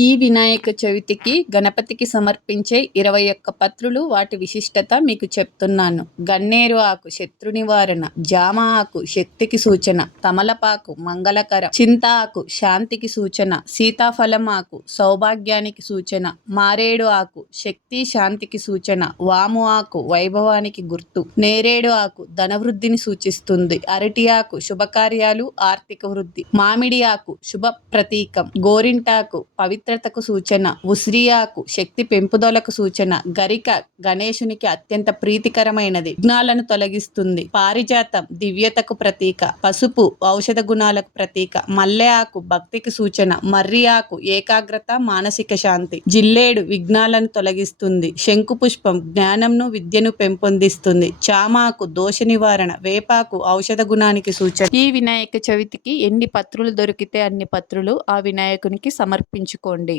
ఈ వినాయక చవితికి గణపతికి సమర్పించే ఇరవై ఒక్క పత్రులు వాటి విశిష్టత మీకు చెప్తున్నాను. గన్నేరు ఆకు శత్రు నివారణ జామ ఆకు శక్తికి సూచన తమలపాకు మంగళకరం చింత ఆకు శాంతికి సూచన సీతాఫలం ఆకు సౌభాగ్యానికి సూచన మారేడు ఆకు శక్తి శాంతికి సూచన వాము ఆకు వైభవానికి గుర్తు నేరేడు ఆకు ధనవృద్ధిని సూచిస్తుంది అరటి ఆకు శుభకార్యాలు ఆర్థిక వృద్ధి మామిడి ఆకు శుభ ప్రతీకం గోరింటాకు పవిత్ర పవిత్రతకు సూచన ఉసిరియాకు శక్తి పెంపుదలకు సూచన గరిక గణేశునికి అత్యంత ప్రీతికరమైనది. విఘ్నాలను తొలగిస్తుంది. పారిజాతం దివ్యతకు ప్రతీక పసుపు ఔషధ గుణాలకు ప్రతీక మల్లె ఆకు భక్తికి సూచన మర్రి ఆకు ఏకాగ్రత మానసిక శాంతి. జిల్లేడు విఘ్నాలను తొలగిస్తుంది. శంకు పుష్పం జ్ఞానంను విద్యను పెంపొందిస్తుంది. చామాకు దోష నివారణ వేపాకు ఔషధ గుణానికి సూచన. ఈ వినాయక చవితికి ఎన్ని పత్రులు దొరికితే అన్ని పత్రులు ఆ వినాయకునికి సమర్పించుకోండి. చేసుకోండి